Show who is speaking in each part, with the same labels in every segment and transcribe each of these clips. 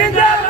Speaker 1: Get down!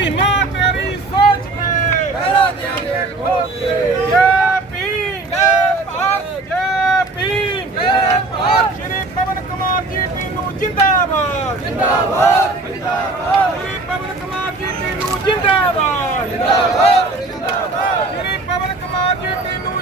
Speaker 1: ਸੋਚ ਤੇ।
Speaker 2: ਪਹਿਰਾ ਦਿਆਂਗੇ ਠੋਕ ਕੇ
Speaker 1: ਜੈ ਭੀਮ ਜੈ ਭਾਰਤ ਜੈ ਭੀਮ।
Speaker 2: ਜੈ ਭਾਰਤ।
Speaker 1: ਸ਼੍ਰੀ ਪਵਨ ਕੁਮਾਰ ਜੀ ਟੀਨੂ ਜਿੰਦਾਬਾਦ।
Speaker 2: ਜਿੰਦਾਬਾਦ ਜਿੰਦਾਬਾਦ।
Speaker 1: ਸ਼੍ਰੀ ਪਵਨ ਕੁਮਾਰ ਜੀ ਟੀਨੂ ਜਿੰਦਾਬਾਦ।
Speaker 2: ਜਿੰਦਾਬਾਦ ਜਿੰਦਾਬਾਦ।
Speaker 1: ਸ਼੍ਰੀ ਪਵਨ ਕੁਮਾਰ ਜੀ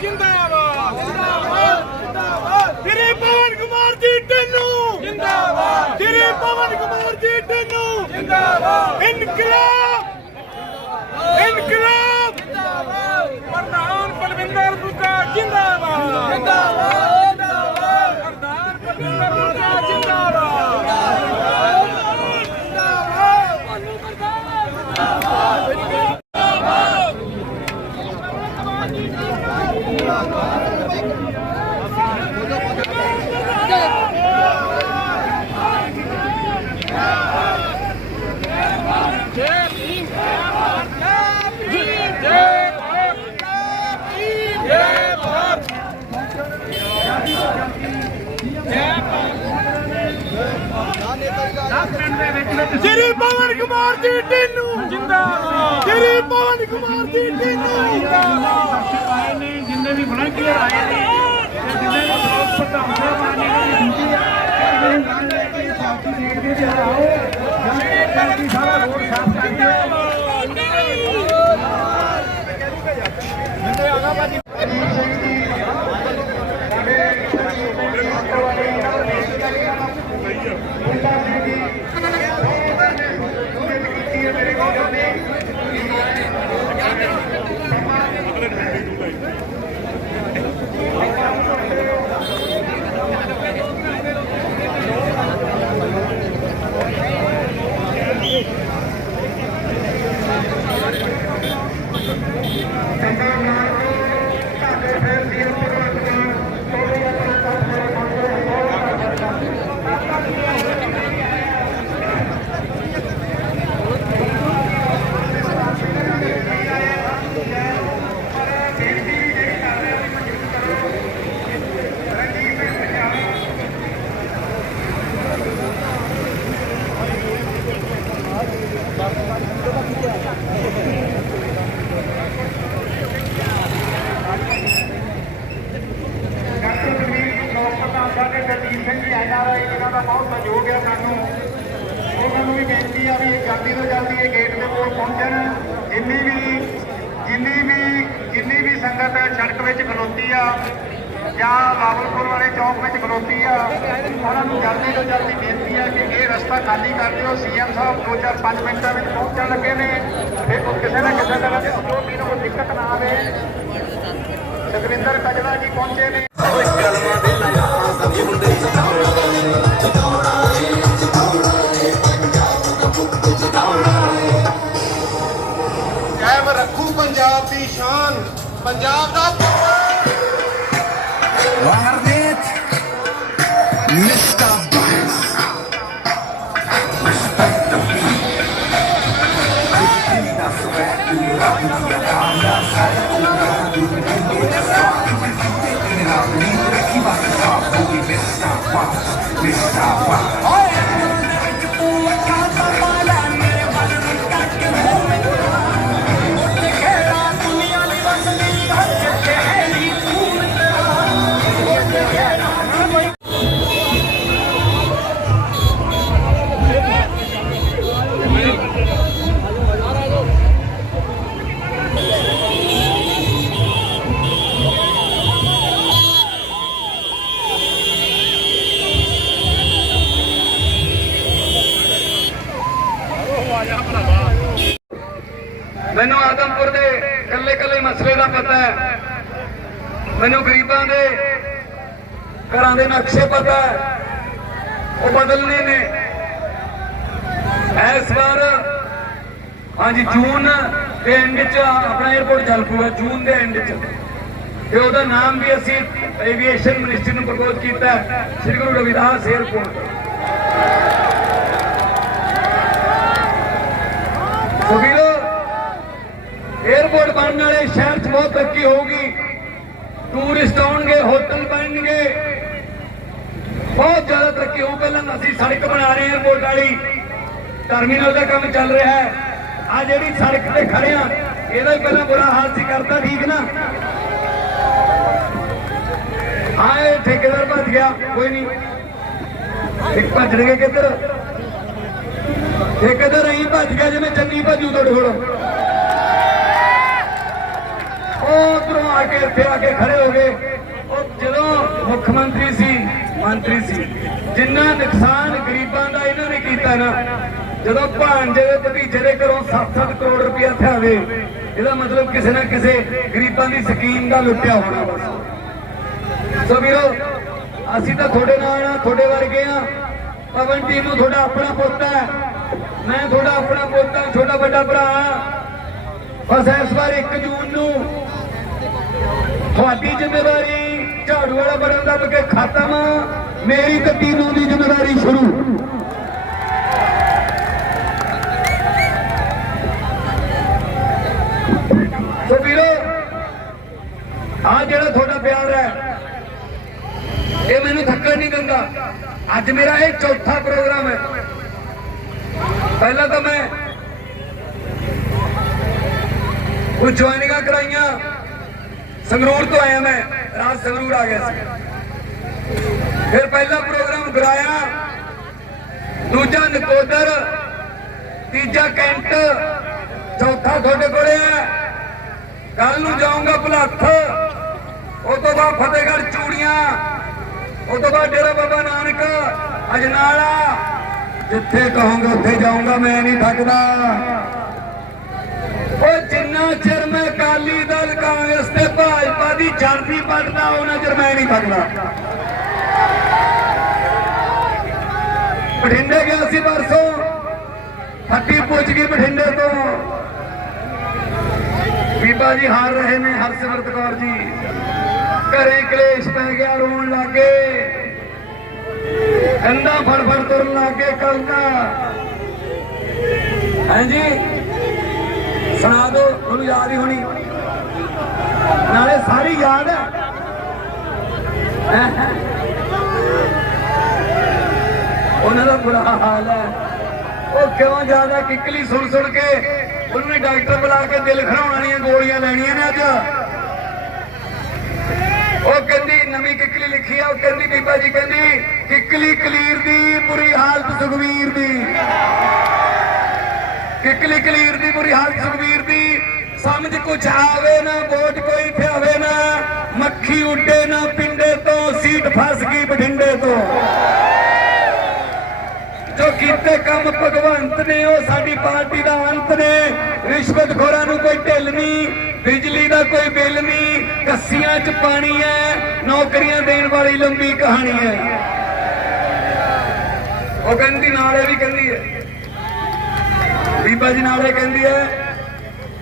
Speaker 1: ਜਿੰਦਾਬਾਦ।
Speaker 2: ਜਿੰਦਾਬਾਦ
Speaker 1: ਸ਼੍ਰੀ ਪਵਨ ਕੁਮਾਰ ਜੀ ਟੀਨੂ
Speaker 2: ਜਿੰਦਾਬਾਦ।
Speaker 1: ਸ਼੍ਰੀ ਪਵਨ ਕੁਮਾਰ ਜੀ ਟੀਨੂ
Speaker 2: ਜਿੰਦਾਬਾਦ।
Speaker 1: ਇਨਕਲਾਬ ਇਨਕਲਾਬ
Speaker 2: ਜਿੰਦਾਬਾਦ
Speaker 1: ਪ੍ਰਧਾਨ ਬਲਵਿੰਦਰ ਬੁੱਗਾ ਜਿੰਦਾਬਾਦ
Speaker 2: ਜਿੰਦਾਬਾਦ ਜਿੰਦਾਬਾਦ
Speaker 1: ਪ੍ਰਧਾਨ ਬਲਵਿੰਦਰ ਬੁੱਗਾ ਜਿੰਦਾਬਾਦ ਜੈ ਭੀਮ ਜੈ ਭੀਮ ਜੈ ਭਾਰਤ ਜੈ ਭਾਰਤ ਸ਼੍ਰੀ ਪਵਨ ਕੁਮਾਰ ਜੀ ਟੀਨੂ। ਜਿੰਦਾਬਾਦ। ਸ਼੍ਰੀ ਪਵਨ ਕੁਮਾਰ ਜੀ ਟੀਨੂ। ਜਿੰਦਾਬਾਦ।
Speaker 3: ਆਏ ਨੇ ਜਿੰਨੇ ਵੀ ਵਲੰਟੀਅਰ ਆਏ ਨੇ ਜਿੰਨੇ ਵੀ ਪ੍ਰਧਾਨ ਸਾਹਿਬ ਆਏ ਨੇ ਡਿਊਟੀ ਆ ਇਹ ਨਾਲ ਲੈ ਕੇ ਸਾਥੀ ਦੇਖਦੇ ਤੇ ਆਓ ਜਲਦੀ ਜਲਦੀ ਸਾਰਾ ਰੋਡ ਸਾਫ਼ ਕਰਕੇ
Speaker 4: ਉਹਨਾਂ ਨੂੰ ਵੀ ਬੇਨਤੀ ਆ ਵੀ ਇਹ ਜਲਦੀ ਤੋਂ ਜਲਦੀ ਇਹ ਗੇਟ ਦੇ ਕੋਲ ਪਹੁੰਚਣ ਜਿੰਨੀ ਵੀ ਜਿੰਨੀ ਵੀ ਜਿੰਨੀ ਵੀ ਸੰਗਤ ਸੜਕ ਵਿੱਚ ਖਲੋਤੀ ਆ, ਜਾਂ ਬਾਬਲਪੁਰ ਵਾਲੇ ਚੌਕ ਵਿੱਚ ਖਲੋਤੀ ਆ, ਉਹਨਾਂ ਨੂੰ ਜਲਦੀ ਤੋਂ ਜਲਦੀ ਬੇਨਤੀ ਆ ਕਿ ਇਹ ਰਸਤਾ ਖਾਲੀ ਕਰ ਦਿਓ। ਸੀਐਮ ਸਾਹਿਬ 2-4-5 ਮਿੰਟਾਂ ਵਿੱਚ ਪਹੁੰਚਣ ਲੱਗੇ ਨੇ। ਫਿਰ ਕੋਈ ਕਿਸੇ ਨਾ ਕਿਸੇ ਤਰ੍ਹਾਂ ਦੇ ਅਸੋਪੀ ਨੂੰ ਕੋਈ ਦਿੱਕਤ ਨਾ ਆਵੇ। ਸੁਖਵਿੰਦਰ ਕਜਲਾ ਜੀ ਪਹੁੰਚੇ ਨੇ। ਕਾਇਮ ਦੀ ਸ਼ਾਨ ਪੰਜਾਬ ਦਾ
Speaker 5: Warnet, Mr. Bites.
Speaker 3: ਮੈਨੂੰ ਨਕਸ਼ੇ ਪਤਾ ਉਹ ਬਦਲਨੇ ਨੇ। ਇਸ ਵਾਰ, ਹਾਂਜੀ, ਜੂਨ ਦੇ ਐਂਡ 'ਚ ਆਪਣਾ 에어ਪੋਰਟ ਚੱਲ ਪੂਗਾ ਜੂਨ ਦੇ ਐਂਡ 'ਚ। ਤੇ ਉਹਦਾ ਨਾਮ ਵੀ ਅਸੀਂ ਐਵੀਏਸ਼ਨ ਮਿਨਿਸਟਰੀ ਨੂੰ ਪ੍ਰਪੋਜ਼ ਕੀਤਾ ਸ੍ਰੀ ਗੁਰੂ ਰਵਿਦਾਸ 에어ਪੋਰਟ ਬਣਨ ਵਾਲੇ ਸ਼ਹਿਰ 'ਚ ਬਹੁਤ ਤਰੱਕੀ ਹੋਊਗੀ। ਟੂਰਿਸਟ ਆਉਣਗੇ ਹੋਟਲ ਬਣਨਗੇ। ਬਹੁਤ ਜ਼ਿਆਦਾ ਤਰੱਕੀ ਹੋਊ ਪਹਿਲਾਂ ਅਸੀਂ ਸੜਕ ਬਣਾ ਰਹੇ ਹਾਂ 에어ਪੋਰਟ ਵਾਲੀ। ਟਰਮੀਨਲ ਦਾ ਕੰਮ ਚੱਲ ਰਿਹਾ ਹੈ। ਆ ਜਿਹੜੀ ਸੜਕ ਤੇ ਖੜੇ ਆ ਇਹਦਾ ਪਹਿਲਾਂ ਬੁਰਾ ਹਾਲ ਸੀ ਕਰਦਾ ਠੀਕ ਨਾ? ਆਏ, ਠੇਕੇਦਾਰ ਭੱਜ ਗਿਆ, ਕੋਈ ਨਹੀਂ। ਇੱਕ ਭੱਜਣਗੇ ਕਿੱਧਰ? ਠੇਕੇਦਾਰ ਅਹੀਂ ਭੱਜ ਗਿਆ ਜਿਵੇਂ ਚੰਨੀ ਭੱਜੂ ਤੁਹਾਡੇ ਕੋਲ। ਉਹ ਉੱਧਰੋਂ ਆ ਕੇ ਇੱਥੇ ਆ ਕੇ ਖੜੇ ਹੋ ਗਏ। ਉਹ ਜਦੋਂ ਮੁੱਖ ਮੰਤਰੀ ਸੀ ਮੰਤਰੀ ਸੀ, ਜਿੰਨਾ ਨੁਕਸਾਨ ਗਰੀਬਾਂ ਦਾ ਇਹਨਾਂ ਨੇ ਕੀਤਾ ਨਾ, ਜਦੋਂ ਭਾਂਜੇ ਦੇ ਭਤੀਜੇ ਦੇ ਘਰੋਂ 7-7 ਕਰੋੜ ਰੁਪਇਆ ਥਿਆਵੇ, ਇਹਦਾ ਮਤਲਬ ਕਿਸੇ ਨਾ ਕਿਸੇ ਗਰੀਬਾਂ ਦੀ ਸਕੀਮ ਦਾ ਲੁੱਟਿਆ ਹੋਣਾ ਬਸ। ਸੋ ਵੀਰੋ, ਅਸੀਂ ਤਾਂ ਤੁਹਾਡੇ ਨਾਲ ਆ, ਤੁਹਾਡੇ ਵਰਗੇ ਆ। ਪਵਨ ਟੀਮ ਨੂੰ ਤੁਹਾਡਾ ਆਪਣਾ ਪੁੱਤ ਹੈ। ਮੈਂ ਤੁਹਾਡਾ ਆਪਣਾ ਪੁੱਤ ਹਾਂ ਛੋਟਾ ਵੱਡਾ ਭਰਾ ਬਸ ਇਸ ਵਾਰ 1 ਜੂਨ ਨੂੰ ਤੁਹਾਡੀ ਜ਼ਿੰਮੇਵਾਰੀ ਝਾੜੂ ਵਾਲਾ ਬਟਨ ਦੱਬ ਕੇ ਖਤਮ ਮੇਰੀ ਤੇ ਟੀਨੂ ਦੀ ਜ਼ਿੰਮੇਵਾਰੀ ਸ਼ੁਰੂ। ਸੋ ਵੀਰੋ ਆ ਜਿਹੜਾ ਤੁਹਾਡਾ ਪਿਆਰ ਹੈ, ਇਹ ਮੈਨੂੰ ਥੱਕਣ ਨਹੀਂ ਦਿੰਦਾ। ਅੱਜ ਮੇਰਾ ਇਹ ਚੌਥਾ ਪ੍ਰੋਗਰਾਮ ਹੈ। ਪਹਿਲਾਂ ਤਾਂ ਮੈਂ ਉਹ ਜੁਆਇਨਿੰਗਾਂ ਕਰਾਈਆਂ। ਸੰਗਰੂਰ ਤੋਂ ਆਇਆ ਮੈਂ, ਰਾਤ ਸੰਗਰੂਰ ਆ ਗਿਆ ਸੀ। ਫਿਰ ਪਹਿਲਾ ਪ੍ਰੋਗਰਾਮ ਕਰਾਇਆ। ਦੂਜਾ ਨਕੋਦਰ, ਤੀਜਾ ਕੈਂਟ, ਚੌਥਾ ਤੁਹਾਡੇ ਕੋਲੇ ਹੈ। ਕੱਲ ਨੂੰ ਜਾਊਂਗਾ ਭੁਲੱਥ। ਉਹ ਤੋਂ ਬਾਅਦ ਫਤਿਹਗੜ੍ਹ ਚੂੜੀਆਂ, ਉਹ ਤੋਂ ਬਾਅਦ ਡੇਰਾ ਬਾਬਾ ਨਾਨਕ, ਅਜਨਾਲਾ, ਜਿੱਥੇ ਕਹੋਗੇ ਉੱਥੇ ਜਾਊਂਗਾ, ਮੈਂ ਨਹੀਂ ਥੱਕਦਾ। ਉਹ ਜਿੰਨਾ ਚਿਰ ਮੈਂ ਅਕਾਲੀ ਦਲ ਕਾਂਗਰਸ ਤੇ ਭਾਜਪਾ ਦੀ ਜੜ ਨਹੀਂ ਪੱਟਦਾ ਉਹਨਾਂ ਚਿਰ ਮੈਂ ਨਹੀਂ ਥੱਕਦਾ ਬਠਿੰਡੇ ਗਿਆ ਸੀ ਪਰਸੋਂ, ਹੱਟੀ ਪੁੱਜ ਗਈ ਬਠਿੰਡੇ ਤੋਂ। ਬੀਬਾ ਜੀ ਹਾਰ ਰਹੇ ਨੇ, ਹਰਸਿਮਰਤ ਕੌਰ ਜੀ। ਘਰੇ ਕਲੇਸ਼ ਪੈ ਗਿਆ, ਰੋਣ ਲੱਗੇ। ਕੰਦਾ ਫੜ ਫੜ ਤੁਰਨ ਲੱਗੇ ਕੰਦਾ ਹਾਂਜੀ ਸੁਣਾ ਦੋ ਤੁਹਾਨੂੰ ਯਾਦ ਹੀ ਹੋਣੀ। ਨਾਲੇ ਸਾਰੀ ਯਾਦ ਉਹਨਾਂ ਦਾ ਬੁਰਾ ਹਾਲ ਹੈ। ਉਹ ਕਿਉਂ ਜ਼ਿਆਦਾ ਕਿੱਕਲੀ ਸੁਣ ਸੁਣ ਕੇ ਉਹਨਾਂ ਨੇ ਡਾਕਟਰ ਬੁਲਾ ਕੇ ਦਿਲ ਖਰਾਉਣ ਵਾਲੀਆਂ ਗੋਲੀਆਂ ਲੈਣੀਆਂ ਨੇ ਅੱਜ। ਉਹ ਕਹਿੰਦੀ, ਨਵੀਂ ਕਿੱਕਲੀ ਲਿਖੀ ਆ। ਉਹ ਕਹਿੰਦੀ, ਬੀਬਾ ਜੀ ਕਹਿੰਦੀ, ਕਿੱਕਲੀ ਕਲੀਰ ਦੀ ਬੁਰੀ ਹਾਲਤ ਸੁਖਵੀਰ ਦੀ। ਕਿੱਕਲੀ ਕਲੀਰ ਦੀ ਬੁਰੀ ਹਾਲਤ ਸੁਖਵੀਰ ਦੀ। ਸਮਝ ਕੁਛ ਆਵੇ ਨਾ ਵੋਟ ਕੋਈ ਥਿਆਵੇ ਨਾ। ਮੱਖੀ ਉੱਡੇ ਨਾ, ਪਿੰਡੇ ਤੋਂ, ਸੀਟ ਫਸ ਗਈ ਬਠਿੰਡੇ ਤੋਂ। ਜੋ ਕੀਤੇ ਕੰਮ ਭਗਵੰਤ ਨੇ, ਉਹ ਸਾਡੀ ਪਾਰਟੀ ਦਾ ਅੰਤ ਨੇ। ਰਿਸ਼ਵਤ ਰਿਸ਼ਵਤਖੋਰਾਂ ਨੂੰ ਕੋਈ ਢਿੱਲ ਨਹੀਂ, ਬਿਜਲੀ ਦਾ ਕੋਈ ਬਿੱਲ ਨਹੀਂ, ਕੱਸੀਆਂ 'ਚ ਪਾਣੀ ਹੈ, ਨੌਕਰੀਆਂ ਦੇਣ ਵਾਲੀ ਲੰਬੀ ਕਹਾਣੀ ਹੈ। ਉਹ ਕਹਿੰਦੀ, ਨਾਲੇ ਵੀ ਕਹਿੰਦੀ ਹੈ। ਬੀਬਾ ਜੀ ਨਾਲੇ ਕਹਿੰਦੀ ਹੈ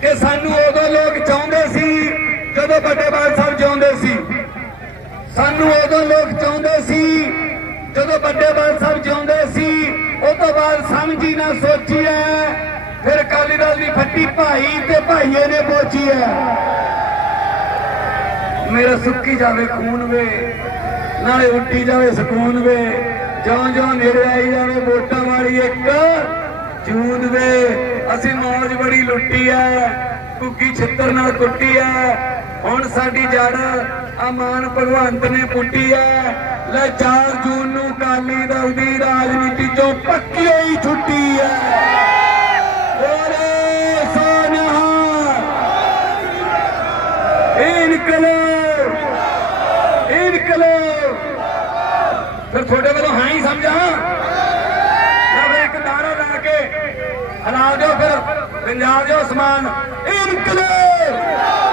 Speaker 3: ਕਿ ਸਾਨੂੰ ਉਦੋਂ ਲੋਕ ਚਾਹੁੰਦੇ ਸੀ ਜਦੋਂ ਵੱਡੇ ਬਾਦ ਸਾਹਿਬ ਜਿਉਂਦੇ ਸੀ। ਸਾਨੂੰ ਉਦੋਂ ਲੋਕ ਚਾਹੁੰਦੇ ਸੀ ਜਦੋਂ ਵੱਡੇ ਬਾਲ ਸਾਹਿਬ ਜਿਉਂਦੇ ਸੀ। ਉਹ ਤੋਂ ਬਾਅਦ ਸਮਝੀ ਨਾ ਸੋਚੀ ਐ। ਫਿਰ ਅਕਾਲੀ ਦਲ ਦੀ ਫੱਟੀ ਭਾਈ ਤੇ ਭਾਈਏ ਨੇ ਪੋਚੀ ਐ। ਮੇਰਾ ਸੁੱਕੀ ਜਾਵੇ ਖੂਨ ਵੇ, ਨਾਲੇ ਉੱਟੀ ਜਾਵੇ ਸਕੂਨ ਵੇ। ਜਿਉਂ ਜਿਉਂ ਨੇੜੇ ਆਈ ਜਾਵੇ ਵੋਟਾਂ ਵਾਲੀ ਇੱਕ ਜੂਨ ਵੇ ਅਸੀਂ ਮੌਜ ਬੜੀ ਲੁੱਟੀ ਐ ਕੁੱਕੀ ਛਿੱਤਰ ਨਾਲ ਕੁੱਟੀ ਐ। ਹੁਣ ਸਾਡੀ ਜੜ ਅਮਾਨ ਭਗਵੰਤ ਨੇ ਪੁੱਟੀ ਐ। ਲੈ 4 ਜੂਨ ਨੂੰ ਕਾਲੀ ਦਲ ਦੀ ਰਾਜਨੀਤੀ ਚੋਂ ਪੱਕੀ ਹੋਈ ਛੁੱਟੀ ਐ। ਓਰੇ ਸੋਨਹਾ ਇਨਕਲਾਬ ਇਨਕਲਾਬ ਫਿਰ ਤੁਹਾਡੇ ਵੱਲੋਂ ਹਾਂ ਹੀ ਸਮਝਾਂ। ਜਾਂ ਫਿਰ ਇੱਕ ਨਾਰਾ ਲਾ ਕੇ ਹਲਾ ਦਿਓ ਫਿਰ। ਪੰਜਾਬ ਦਾ ਸਮਾਨ ਇਨਕਲਾਬ!